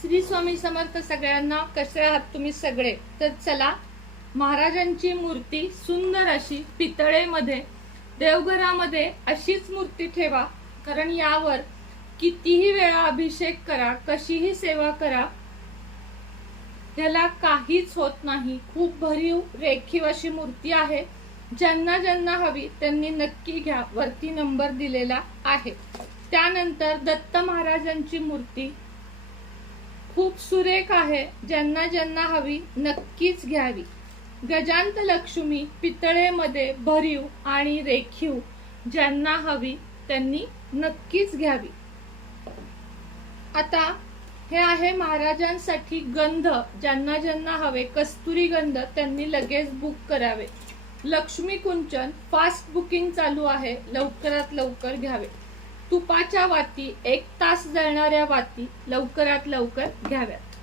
श्री स्वामी समर्थ सगळ्यांना. कसे आहात तुम्ही सगळे? तर चला, महाराजांची मूर्ती सुंदर अशी पितळेमध्ये देवघरामध्ये अशीच मूर्ती ठेवा, कारण यावर कितीही वेळा अभिषेक करा, कशीही सेवा करा, त्याला काहीच होत नाही. खूप भरीव रेखीव अशी मूर्ती आहे. ज्यांना ज्यांना हवी त्यांनी नक्की घ्या, वरती नंबर दिलेला आहे. त्यानंतर दत्त महाराजांची मूर्ती खूप सुरेख आहे. ज्यांना ज्यांना हवी नक्कीच घ्यावी. गजांत लक्ष्मी पितळेमध्ये भरीव आणि रेखीव, ज्यांना हवी त्यांनी नक्कीच घ्यावी. आता हे आहे महाराजांसाठी गंध. ज्यांना ज्यांना हवे कस्तुरी गंध त्यांनी लगेच बुक करावे. लक्ष्मी कुंचन फास्ट बुकिंग चालू आहे, लवकरात लवकर घ्यावे. तुपाच्या वाती 1 तास जळणाऱ्या वाती लवकरात लवकर घ्याव्यात.